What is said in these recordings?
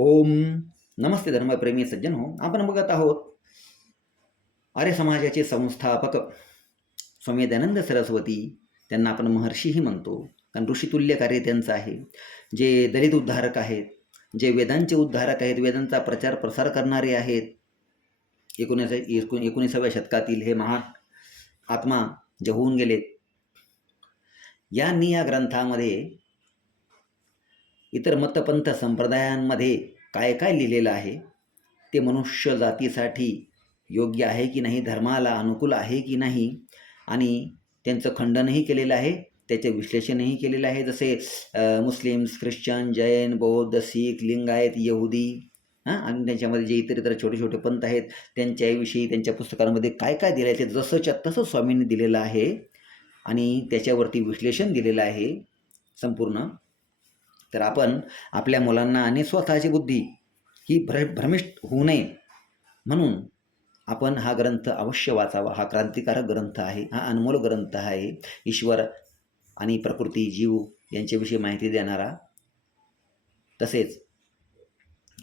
ओम नमस्ते धर्मप्रेमी सज्जन हो आपण बघत आहोत आर्य समाजाचे संस्थापक स्वामी दयानंद सरस्वती त्यांना आपण महर्षीही म्हणतो. कारण ऋषितुल्य कार्य त्यांचं आहे. जे दलित उद्धारक आहेत जे वेदांचे उद्धारक आहेत वेदांचा प्रचार प्रसार करणारे आहेत एकोणीस एकूण एकोणीसाव्या शतकातील हे महान आत्मा जे होऊन गेलेत यांनी या ग्रंथामध्ये इतर मतपंथ संप्रदायांमध्ये काय काय लिहिलेलं आहे? ते मनुष्य जातीसाठी योग्य आहे की नाही? धर्माला अनुकूल आहे की नाही? आणि त्यांचं खंडनही केलेलं आहे त्याचे विश्लेषणही केलेलं आहे. जसे मुस्लिम्स ख्रिश्चन जैन बौद्ध सीख लिंगायत यहुदी हां? आणि त्याच्यामध्ये जे इतर इतर छोटे छोटे पंथ आहेत त्यांच्याविषयी त्यांच्या पुस्तकांमध्ये काय काय दिलं आहे? ते जसंच्या तसं स्वामींनी दिलेलं आहे आणि त्याच्यावरती विश्लेषण दिलेलं आहे संपूर्ण. तर आपण आपल्या मुलांना आणि स्वतःची बुद्धी ही भ्र भ्रमिष्ठ होऊ नये. म्हणून आपण हा ग्रंथ अवश्य वाचावा. हा क्रांतिकारक ग्रंथ आहे. हा अनमोल ग्रंथ आहे. ईश्वर आणि प्रकृती जीव यांच्याविषयी माहिती देणारा. तसेच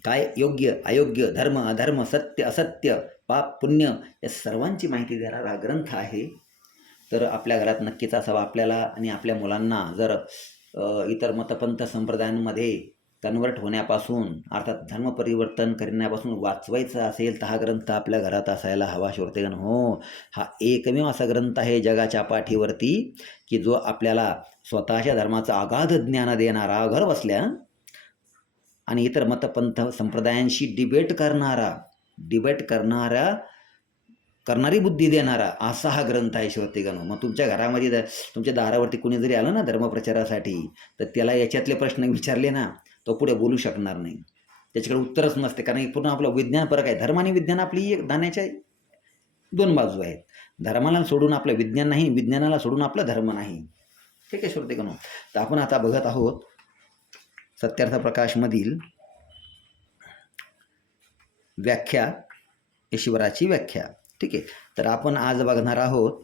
काय योग्य अयोग्य धर्म अधर्म सत्य असत्य पाप पुण्य या सर्वांची माहिती देणारा ग्रंथ आहे. तर आपल्या घरात नक्कीच असावा. आपल्याला आणि आपल्या मुलांना जर इतर मतपंथ संप्रदायांमध्ये कन्वर्ट होण्यापासून अर्थात धर्मपरिवर्तन करण्यापासून वाचवायचं असेल तर हा ग्रंथ आपल्या घरात असायला हवा श्रोतेगण. हो हा एकमेव असा ग्रंथ आहे जगाच्या पाठीवरती की जो आपल्याला स्वतःच्या धर्माचं अगाध ज्ञान देणारा घर बसल्या आणि इतर मतपंथ संप्रदायांशी डिबेट करणारा डिबेट करणारा करणारी बुद्धी देणारा असा हा ग्रंथ आहे श्रोतेगण मग तुमच्या घरामध्ये जर तुमच्या दारावरती कुणी जरी आलं ना धर्मप्रचारासाठी तर त्याला याच्यातले प्रश्न विचारले ना तो पुढे बोलू शकणार नाही. त्याच्याकडे उत्तरच नसते कारण हे पूर्ण आपलं विज्ञान फरक आहे. धर्म आणि विज्ञान आपली एक दाण्याच्या दोन बाजू आहेत. धर्माला सोडून आपलं विज्ञान नाही विज्ञानाला सोडून आपलं धर्म नाही. ठीक आहे श्रोतेगण तर आपण आता बघत आहोत सत्यार्थ प्रकाशमधील व्याख्या ईश्वराची व्याख्या. ठीक आहे? तर आपण आज बघणार आहोत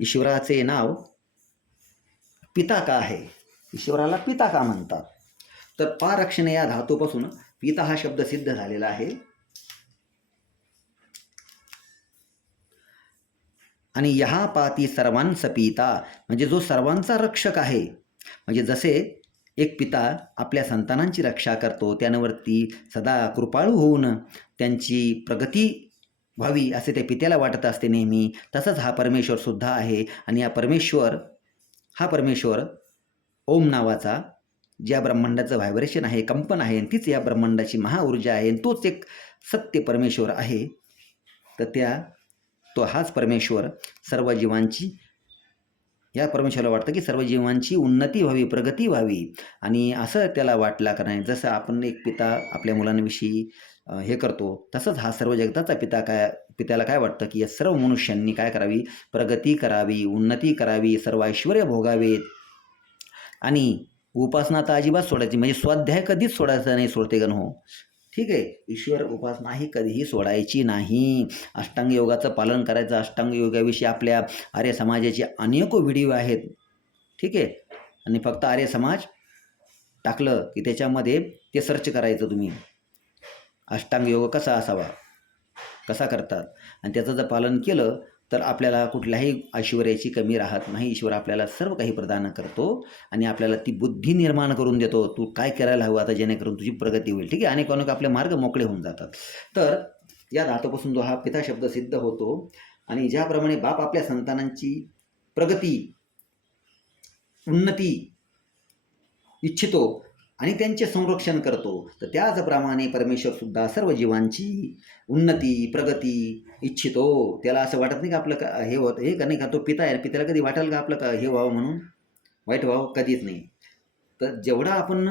ईश्वराचे नाव पिता का आहे? ईश्वराला पिता का म्हणतात? तर पारक्षण या धातूपासून पिता हा शब्द सिद्ध झालेला आहे. आणि ह्या पाती सर्वांस पिता म्हणजे जो सर्वांचा रक्षक आहे म्हणजे जसे एक पिता आपल्या संतानांची रक्षा करतो त्यांवरती सदा कृपाळू होऊन त्यांची प्रगती व्हावी असे त्या पित्याला वाटत असते नेहमी. तसंच हा परमेश्वर सुद्धा आहे आणि हा परमेश्वर हा परमेश्वर ओम नावाचा ज्या ब्रह्मांडाचं व्हायब्रेशन आहे कंपन आहे आणि तीच या ब्रह्मांडाची महाऊर्जा आहे आणि तोच एक सत्य परमेश्वर आहे. तर त्या तो हाच परमेश्वर. सर्व जीवांची या परमेश्वराला वाटतं की सर्व जीवांची उन्नती व्हावी प्रगती व्हावी. आणि असं त्याला वाटला का नाही जसं आपण एक पिता आपल्या मुलांविषयी हे करतो तसंच हा सर्व जगताचा पिता काय पित्याला काय वाटतं की या सर्व मनुष्यांनी काय करावी? प्रगती करावी उन्नती करावी सर्व ऐश्वर भोगावेत. आणि उपासना तर अजिबात सोडायची म्हणजे स्वाध्याय कधीच सोडायचा नाही सोडते गण हो? ठीक आहे. ईश्वर उपासना ही कधीही सोडायची नाही. अष्टांग योगाचं पालन करायचं. अष्टांग योगाविषयी आपल्या आर्य समाजाचे अनेक व्हिडिओ आहेत. ठीक आहे. आणि फक्त आर्य समाज टाकलं की त्याच्यामध्ये ते सर्च करायचं तुम्ही. अष्टांग योग कसा असावा? कसा करतात? आणि त्याचं जर पालन केलं तर आपल्याला कुठल्याही ऐश्वर्याची कमी राहत नाही. ईश्वर आपल्याला सर्व काही प्रदान करतो आणि आपल्याला ती बुद्धी निर्माण करून देतो. तू काय करायला हवं आता जेणेकरून तुझी प्रगती होईल. ठीक आहे? अनेक अनेक आपले मार्ग मोकळे होऊन जातात. तर या धातूपासून जो हा पिता शब्द सिद्ध होतो आणि ज्याप्रमाणे बाप आपल्या संतानांची प्रगती उन्नती इच्छितो आणि त्यांचे संरक्षण करतो. तर त्याचप्रमाणे परमेश्वर सुद्धा सर्व जीवांची उन्नती प्रगती इच्छितो. त्याला असं वाटत नाही का आपलं का हे होत हे का नाही का तो पिता आहे पित्याला कधी वाटेल का आपलं का हे व्हावं म्हणून? वाईट व्हावं कधीच नाही. तर जेवढा आपण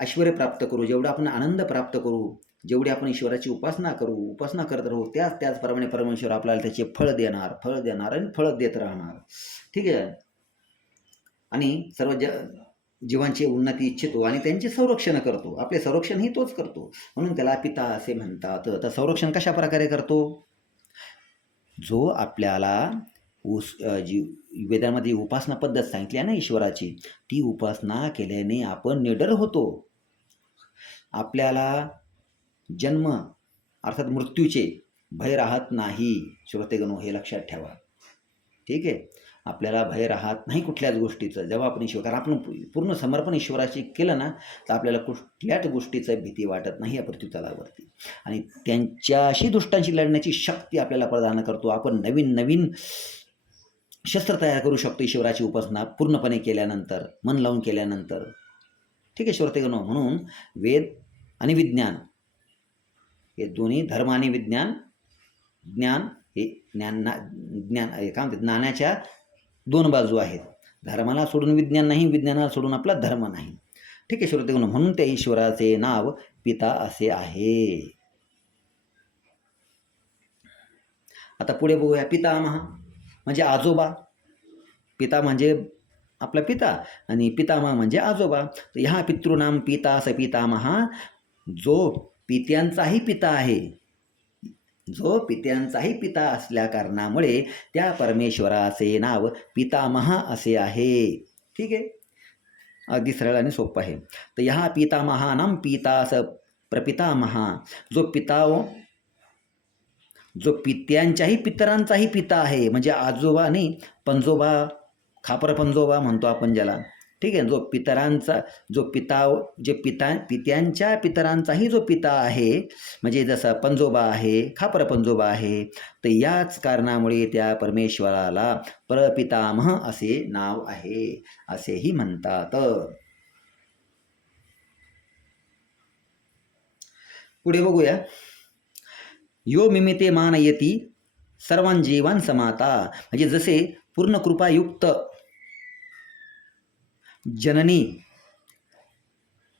ऐश्वर प्राप्त करू जेवढा आपण आनंद प्राप्त करू जेवढी आपण ईश्वराची उपासना करू उपासना करत राहू त्याच त्याचप्रमाणे परमेश्वर आपल्याला त्याचे फळ देणार फळ देणार आणि फळ देत राहणार. ठीक आहे? आणि सर्व ज जीवांची उन्नती इच्छितो आणि त्यांचे संरक्षण करतो. आपले संरक्षणही तोच करतो. म्हणून त्याला पिता असे म्हणतात. तर संरक्षण कशा प्रकारे करतो? जो आपल्याला उस जी वेदामध्ये उपासना पद्धत सांगितली आहे ना ईश्वराची ती उपासना केल्याने आपण निडर होतो. आपल्याला जन्म अर्थात मृत्यूचे भय राहत नाही. श्रोतेगणो हे लक्षात ठेवा. ठीक आहे? आपल्याला भय राहत नाही कुठल्याच गोष्टीचं. जेव्हा आपण ईश्वर कारण आपण पूर्ण समर्पण ईश्वराशी केलं ना तर आपल्याला कुठल्याच गोष्टीचं भीती वाटत नाही या पृथ्वीतलावरती. आणि त्यांच्याशी दुष्टांशी लढण्याची शक्ती आपल्याला प्रदान करतो. आपण नवीन नवीन शस्त्र तयार करू शकतो ईश्वराची उपासना पूर्णपणे केल्यानंतर मन लावून केल्यानंतर. ठीक आहे श्रोतेगणो म्हणून वेद आणि विज्ञान हे दोन्ही धर्म आणि विज्ञान ज्ञान हे ज्ञान ना ज्ञान हे काय म्हणते ज्ञानाच्या दोन बाजू आहेत. धर्माला सोडून विज्ञान नाही विज्ञानाला सोडून आपला धर्म नाही. ठीक आहे श्रोतेगण म्हणून त्या ईश्वराचे नाव पिता असे आहे. आता पुढे बघूया पितामहा म्हणजे आजोबा. पिता म्हणजे आपला पिता आणि पितामहा म्हणजे आजोबा. ह्या पितृनाम पिता स पितामहा जो पित्यांचाही पिता आहे. जो पित्यांचाही पिता असल्या कारणामुळे त्या परमेश्वराचे नाव पितामहा असे आहे. ठीक आहे? अगदी सरळ आणि सोपं आहे. तर ह्या पितामहानाम पिता स प्रपितामहा. जो पिता हो, जो पित्यांच्याही पितरांचाही पिता आहे. म्हणजे आजोबा नाही पंजोबा खापर पंजोबा म्हणतो आपण ज्याला. ठीक आहे जो पितरांचा जो पिता जे पिता पित्यांच्या पितरांचाही जो पिता आहे म्हणजे जसा पंजोबा आहे खापर पंजोबा आहे तर याच कारणामुळे त्या परमेश्वराला परपितामह असे नाव आहे असेही म्हणतात. पुढे बघूया. यो मिमिते मानयती सर्वांजीवान समाता म्हणजे जसे पूर्ण कृपायुक्त जननी.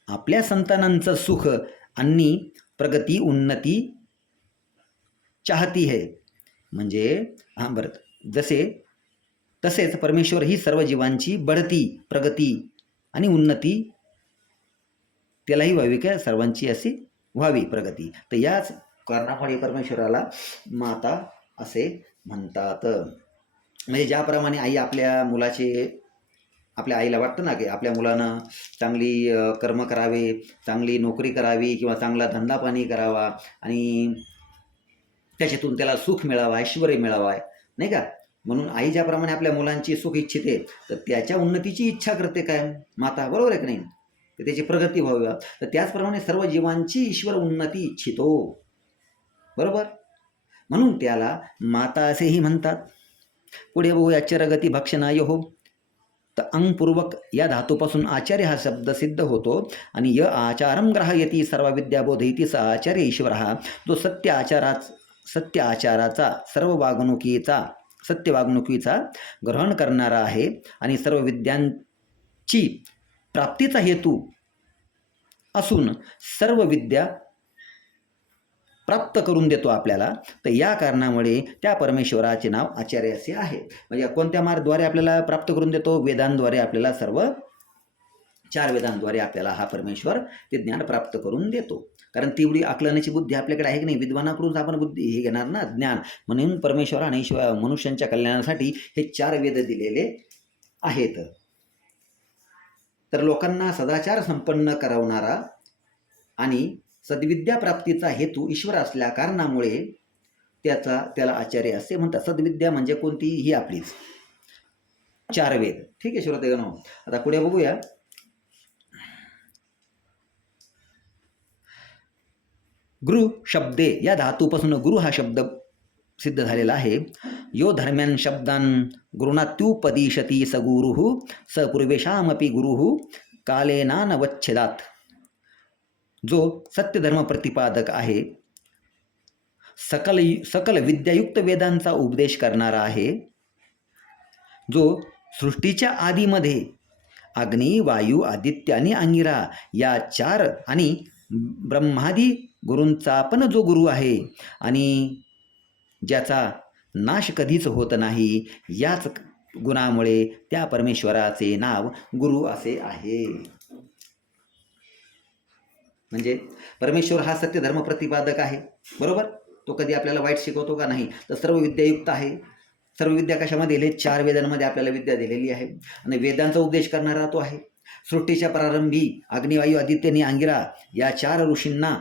आपल्या संतानांचं सुख आणि प्रगती उन्नती चाहती है. म्हणजे हां बरं जसे तसेच परमेश्वर ही सर्व जीवांची बढती प्रगती आणि उन्नती त्यालाही व्हावी का? सर्वांची अशी व्हावी प्रगती. तर याच कारणामुळे परमेश्वराला माता असे म्हणतात. म्हणजे ज्याप्रमाणे आई आपल्या मुलाचे आपल्या आईला वाटतं ना की आपल्या मुलानं चांगली कर्म करावे चांगली नोकरी करावी किंवा चांगला धंदा पाणी करावा आणि त्याच्यातून त्याला सुख मिळावा ऐश्वर आहे नाही का? म्हणून आई ज्याप्रमाणे आपल्या मुलांची सुख इच्छिते तर त्याच्या उन्नतीची इच्छा करते काय? माता बरोबर आहे की नाही? तर त्याची प्रगती व्हावी. तर त्याचप्रमाणे सर्व जीवांची ईश्वर उन्नती इच्छितो. बरोबर? म्हणून त्याला माता असेही म्हणतात. पुढे बघूया चरगती भक्षणाय हो. तर अंगपूर्वक या धातूपासून आचार्य हा शब्द सिद्ध होतो. आणि य आचारम ग्राहयती सर्व विद्याबोधयती स आचार्य ईश्वर. हा जो सत्य आचाराच सत्य आचाराचा सर्व वागणुकीचा सत्य वागणुकीचा ग्रहण करणारा आहे आणि सर्व विद्यांची प्राप्तीचा हेतू असून सर्व विद्या प्राप्त करून देतो आपल्याला तर या कारणामुळे त्या परमेश्वराचे नाव आचार्य असे आहे. म्हणजे कोणत्या मार्गद्वारे आपल्याला प्राप्त करून देतो? वेदांद्वारे आपल्याला सर्व चार वेदांद्वारे आपल्याला हा परमेश्वर ते ज्ञान प्राप्त करून देतो. कारण तेवढी आकलनाची बुद्धी आपल्याकडे आहे की नाही? विद्वानाकडून आपण बुद्धी हे घेणार ना? ज्ञान. म्हणून परमेश्वर आणि शिवाय मनुष्यांच्या कल्याणासाठी हे चार वेद दिलेले आहेत. तर लोकांना सदाचार संपन्न करवणारा आणि सद्विद्या प्राप्तीचा हेतू ईश्वर असल्या कारणामुळे त्याचा त्याला आचार्य असे म्हणतात. सद्विद्या म्हणजे कोणती? ही आपलीच. चार वेद. ठीक आहे श्रोतेगण आता पुढे बघूया. गुरु शब्दे. या धातूपासून गुरु हा शब्द सिद्ध झालेला आहे. यो धर्म्यान शब्दान गुरुणात्युपदिशती स गुरु स पूर्वेशामपी गुरु कालेनान वच्छेदात जो सत्यधर्म प्रतिपादक आहे. सकल सकल विद्यायुक्त वेदांचा उपदेश करणारा आहे. जो सृष्टीच्या आधीमध्ये अग्नी वायू आदित्य आणि अंगिरा या चार आणि ब्रह्मादी गुरूंचा पण जो गुरु आहे आणि ज्याचा नाश कधीच होत नाही याच गुणामुळे त्या परमेश्वराचे नाव गुरु असे आहे. म्हणजे परमेश्वर हा सत्य धर्म प्रतिपादक आहे बरोबर? तो कधी आपल्याला वाईट शिकवतो का नाही? तर सर्व विद्यायुक्त आहे. सर्व विद्या कशामध्ये दिले चार वेदांमध्ये आपल्याला विद्या दिलेली आहे. आणि वेदांचा उपदेश करणारा तो आहे. सृष्टीच्या प्रारंभी अग्निवायू आदित्य आणि अंगिरा या चार ऋषींना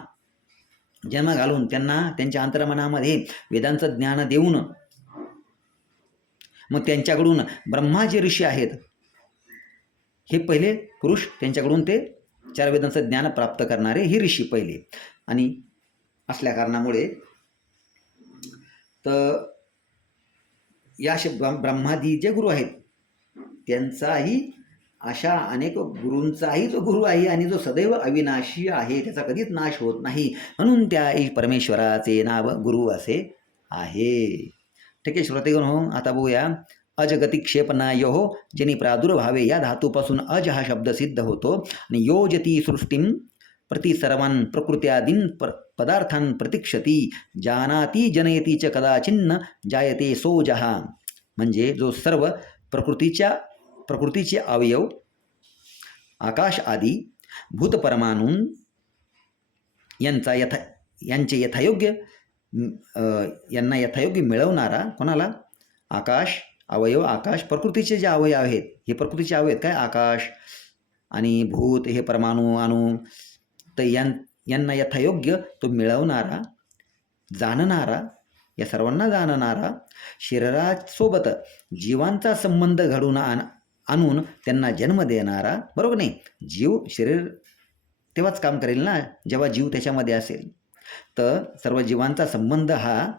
जन्म घालून त्यांना त्यांच्या अंतर्मनामध्ये वेदांचं ज्ञान देऊन मग त्यांच्याकडून ब्रह्मा जे ऋषी आहेत हे पहिले पुरुष त्यांच्याकडून ते चार वेदांचं ज्ञान प्राप्त करणारे हे ऋषी पहिले. आणि असल्या कारणामुळे तर या श ब्रह्म- ब्रह्मादी जे गुरु आहेत त्यांचाही अशा अनेक गुरूंचाही जो गुरु आहे आणि जो सदैव अविनाशी आहे त्याचा कधीच नाश होत नाही. म्हणून त्या परमेश्वराचे नाव गुरु असे आहे. ठीक आहे श्रोतेगण हो आता बघूया. अजगती जनी हो प्रादुर्भावे या धातूपासून अज हा शब्द सिद्ध होतो. आणि योजती सृष्टीम प्रति सर्वान् प्रकृत्यादीन प पदार्थान प्रतिक्षती. जानाती जनयती च कदाचिन्न जायते सोजहा म्हणजे जो सर्व प्रकृतीच्या प्रकृतीचे अवयव आकाश आदी भूतपरमाणून यांचा यथा यांचे यथायोग्य यांना यथायोग्य मिळवणारा कोणाला? आकाश अवयव आकाश प्रकृतीचे जे अवयव आहेत हे प्रकृतीचे अवयव आहेत काय? आकाश आणि भूत हे परमाणू अणू. तर यां यांना यथायोग्य तो मिळवणारा जाणणारा या सर्वांना जाणणारा शरीरासोबत जीवांचा संबंध घडून आण आणून त्यांना जन्म देणारा बरोबर नाही? जीव शरीर तेव्हाच काम करेल ना? जेव्हा जीव त्याच्यामध्ये असेल. तर सर्व जीवांचा संबंध हा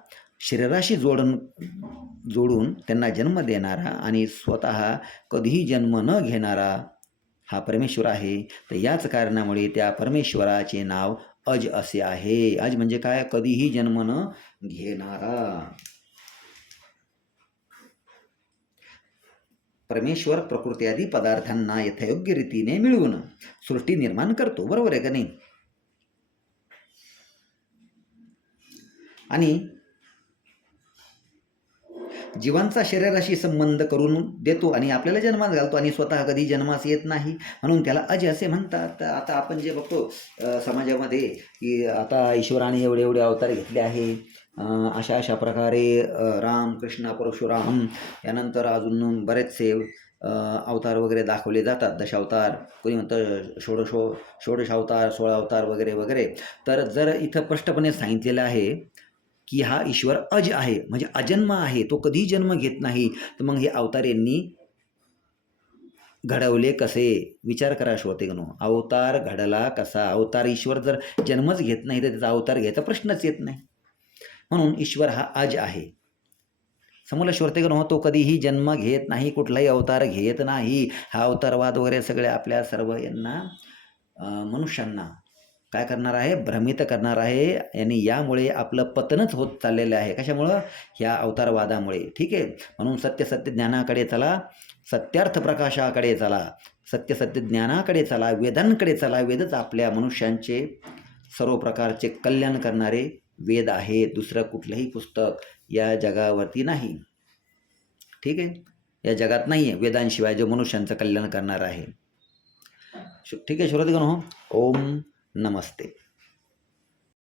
शरीराशी जोडून जोडून त्यांना जन्म देणारा आणि स्वतः कधीही जन्म न घेणारा हा परमेश्वर आहे. तर याच कारणामुळे त्या परमेश्वराचे नाव अज असे आहे. अज म्हणजे काय? कधीही जन्म न घेणारा. परमेश्वर प्रकृती आदी पदार्थांना यथायोग्य रीतीने मिळवून सृष्टी निर्माण करतो. बरोबर आहे का नाही? आणि जीवांचा शरीराशी संबंध करून देतो आणि आपल्याला जन्मास घालतो आणि स्वतः कधी जन्मास येत नाही म्हणून त्याला अज असे म्हणतात. तर आता आपण जे बघतो समाजामध्ये की आता ईश्वराने एवढे एवढे अवतार घेतले आहे. अशा अशा प्रकारे राम कृष्ण परशुराम यानंतर अजून बरेचसे अवतार वगैरे दाखवले जातात. दशावतार कोणी म्हणतं षोडशो षोडश अवतार सोळा अवतार वगैरे वगैरे. तर जर इथं स्पष्टपणे सांगितलेलं आहे की हा ईश्वर अज आहे म्हणजे अजन्म आहे तो कधीही जन्म घेत नाही. तर मग हे अवतार यांनी घडवले कसे? विचार करा श्रोतेगनो अवतार घडला कसा? अवतार ईश्वर जर जन्मच घेत नाही तर त्याचा अवतार घ्यायचा प्रश्नच येत नाही. म्हणून ईश्वर हा अज आहे. समोरला श्रोतेगण तो कधीही जन्म घेत नाही कुठलाही अवतार घेत नाही. हा अवतारवाद वगैरे सगळे आपल्या सर्व यांना मनुष्यांना काय करणार आहे? भ्रमित करणार आहे. आणि यामुळे आपलं पतनच होत चाललेलं आहे. कशामुळं? ह्या अवतारवादामुळे. ठीक आहे? म्हणून सत्य सत्य ज्ञानाकडे चला. सत्यार्थ प्रकाशाकडे चला. सत्य सत्य ज्ञानाकडे चला. वेदांकडे चला. वेदच आपल्या मनुष्यांचे सर्व प्रकारचे कल्याण करणारे वेद आहे. दुसरं कुठलंही पुस्तक या जगावरती नाही. ठीक आहे? या जगात नाही आहे वेदांशिवाय जो मनुष्यांचं कल्याण करणार आहे. शु- ठीक आहे? श्रोतगण हो. ओम नमस्ते.